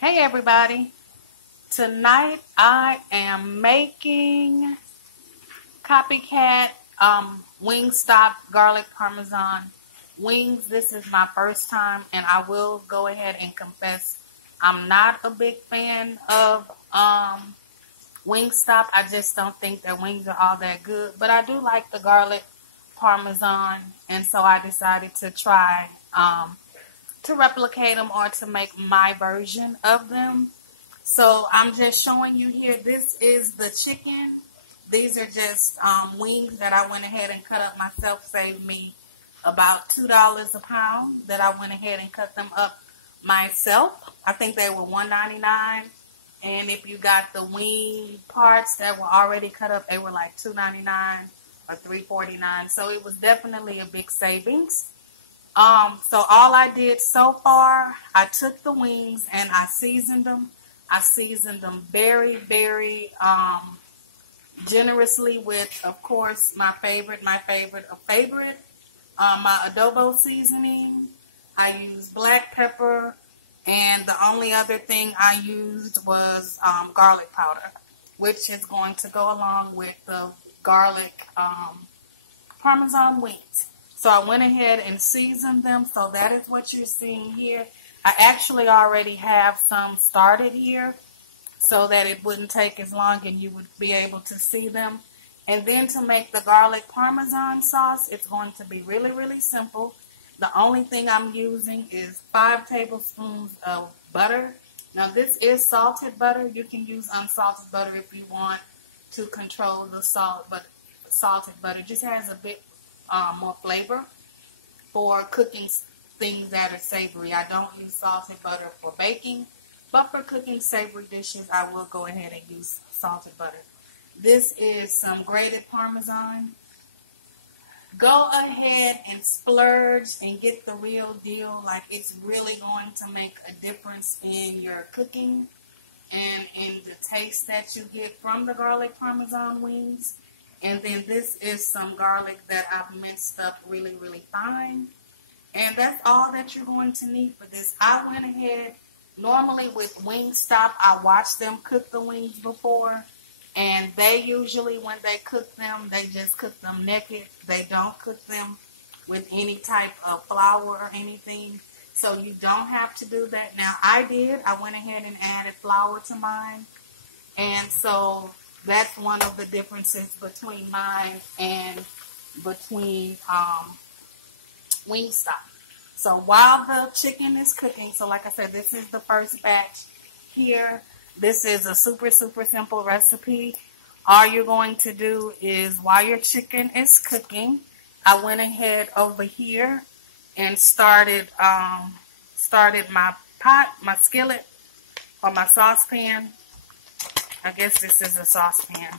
Hey everybody, tonight I am making copycat Wingstop garlic parmesan wings. This is my first time and I will go ahead and confess I'm not a big fan of Wingstop. I just don't think their wings are all that good, but I do like the garlic parmesan, and so I decided to try to replicate them or to make my version of them. So I'm just showing you here. This is the chicken. These are just wings that I went ahead and cut up myself. Saved me about $2 a pound that I went ahead and cut them up myself. I think they were $1.99. And if you got the wing parts that were already cut up, they were like $2.99 or $3.49. So it was definitely a big savings. So all I did so far, I took the wings and I seasoned them. I seasoned them very, very generously with, of course, my adobo seasoning. I used black pepper, and the only other thing I used was garlic powder, which is going to go along with the garlic Parmesan wings. So I went ahead and seasoned them. So that is what you're seeing here. I actually already have some started here so that it wouldn't take as long and you would be able to see them. And then to make the garlic Parmesan sauce, it's going to be really, really simple. The only thing I'm using is 5 tablespoons of butter. Now this is salted butter. You can use unsalted butter if you want to control the salt, but salted butter just has a bit more flavor for cooking things that are savory. I don't use salted butter for baking, but for cooking savory dishes, I will go ahead and use salted butter. This is some grated Parmesan. Go ahead and splurge and get the real deal. Like, it's really going to make a difference in your cooking and in the taste that you get from the garlic Parmesan wings. And then this is some garlic that I've minced up really, really fine. And that's all that you're going to need for this. I went ahead, normally with Wingstop, I watch them cook the wings before. And they usually, when they cook them, they just cook them naked. They don't cook them with any type of flour or anything. So you don't have to do that. Now, I did. I went ahead and added flour to mine. And so that's one of the differences between mine and between Wingstop. So while the chicken is cooking, so like I said, this is the first batch here. This is a super, super simple recipe. All you're going to do is, while your chicken is cooking, I went ahead over here and started my pot, my skillet, or my saucepan. I guess this is a saucepan.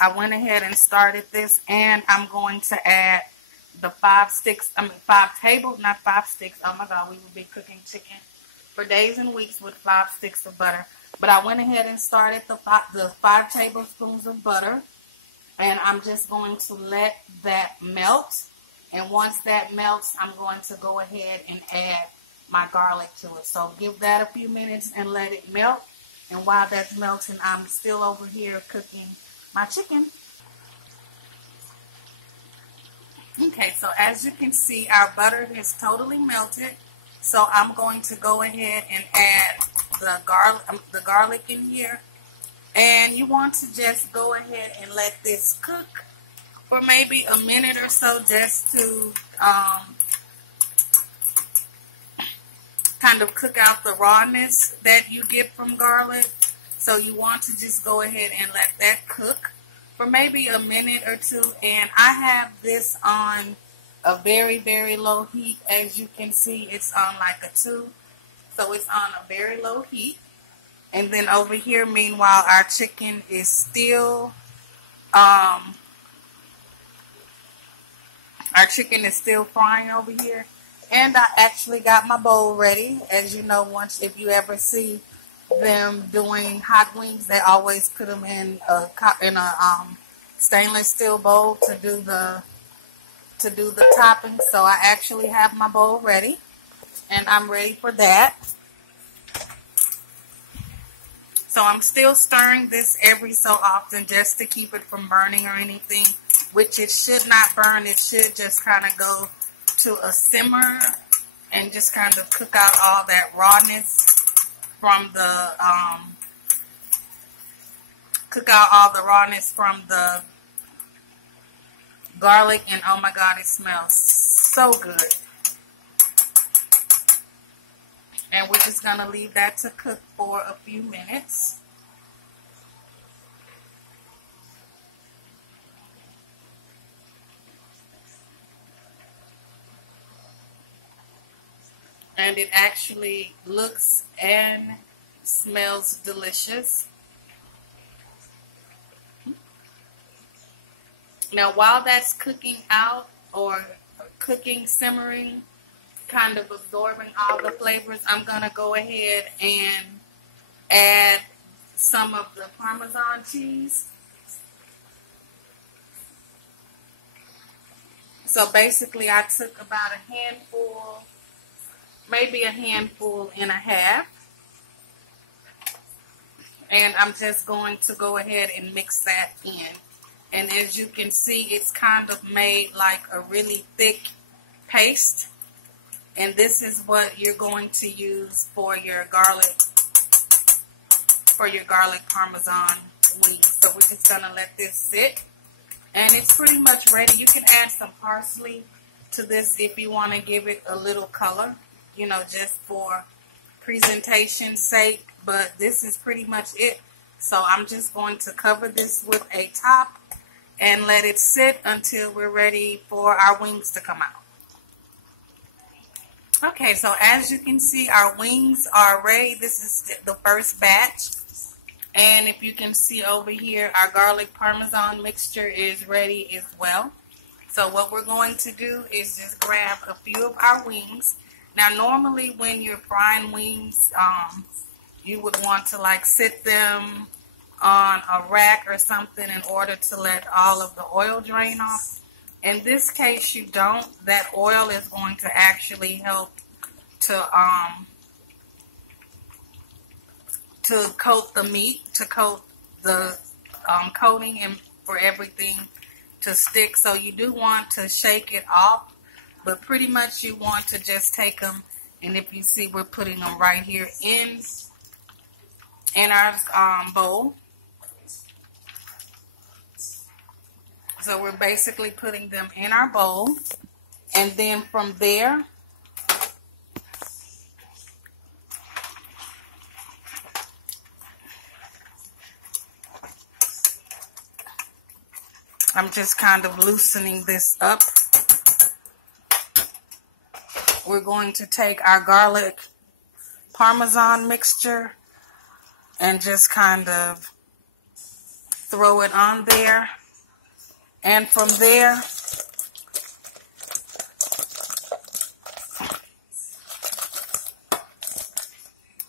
I went ahead and started this, and I'm going to add the 5 sticks, not 5 sticks. Oh my God, we would be cooking chicken for days and weeks with 5 sticks of butter. But I went ahead and started the 5 tablespoons of butter, and I'm just going to let that melt. And once that melts, I'm going to go ahead and add my garlic to it. So give that a few minutes and let it melt. And while that's melting, I'm still over here cooking my chicken. Okay, so as you can see, our butter is totally melted. So I'm going to go ahead and add the garlic in here. And you want to just go ahead and let this cook for maybe a minute or so, just to kind of cook out the rawness that you get from garlic. So you want to just go ahead and let that cook for maybe a minute or two. And I have this on a very, very low heat. As you can see, it's on like a 2. So it's on a very low heat. And then over here, meanwhile, our chicken is still frying over here. And I actually got my bowl ready. As you know, if you ever see them doing hot wings, they always put them in a stainless steel bowl to do the topping. So I actually have my bowl ready, and I'm ready for that. So I'm still stirring this every so often just to keep it from burning or anything, which it should not burn. It should just kind of go to a simmer and just kind of cook out all that rawness from the, garlic. And oh my God, it smells so good. And we're just going to leave that to cook for a few minutes. And it actually looks and smells delicious. Now, while that's cooking out or cooking, simmering, kind of absorbing all the flavors, I'm going to go ahead and add some of the Parmesan cheese. So basically I took about a handful, maybe a handful and a half. And I'm just going to go ahead and mix that in. And as you can see, it's kind of made like a really thick paste. And this is what you're going to use for your garlic Parmesan wings. So we're just going to let this sit. And it's pretty much ready. You can add some parsley to this if you want to give it a little color, you know, just for presentation's sake. But this is pretty much it. So I'm just going to cover this with a top and let it sit until we're ready for our wings to come out. Okay, so as you can see, our wings are ready. This is the first batch. And if you can see over here, our garlic Parmesan mixture is ready as well. So what we're going to do is just grab a few of our wings. Now, normally when you're frying wings, you would want to like sit them on a rack or something in order to let all of the oil drain off. In this case, you don't. That oil is going to actually help to coat the meat, to coat the coating, and for everything to stick. So you do want to shake it off, but pretty much you want to just take them, and if you see, we're putting them right here in our bowl. So we're basically putting them in our bowl, and then from there, I'm just kind of loosening this up. We're going to take our garlic Parmesan mixture and just kind of throw it on there. And from there,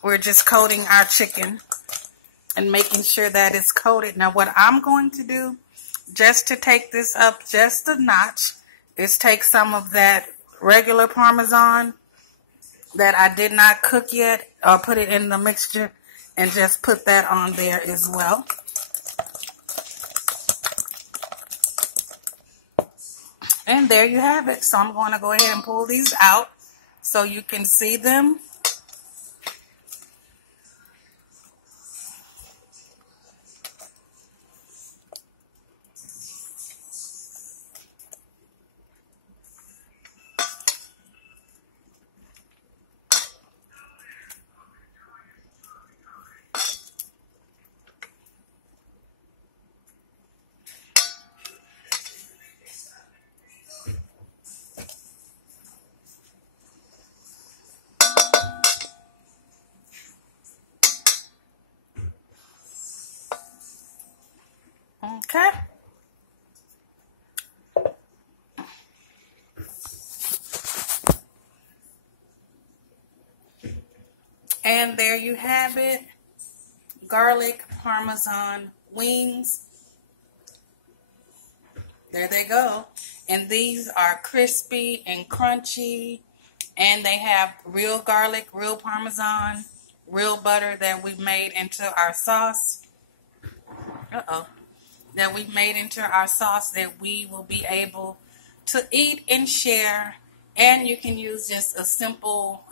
we're just coating our chicken and making sure that it's coated. Now, what I'm going to do, just to take this up just a notch, is take some of that regular Parmesan that I did not cook yet, or put it in the mixture, and just put that on there as well. And there you have it. So I'm going to go ahead and pull these out so you can see them. Okay. And there you have it. Garlic Parmesan wings. There they go. And these are crispy and crunchy. And they have real garlic, real Parmesan. real butter that we've made into our sauce. That we've made into our sauce that we will be able to eat and share. And you can use just a simple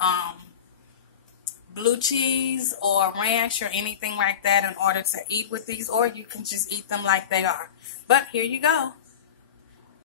blue cheese or ranch or anything like that in order to eat with these, or you can just eat them like they are. But here you go.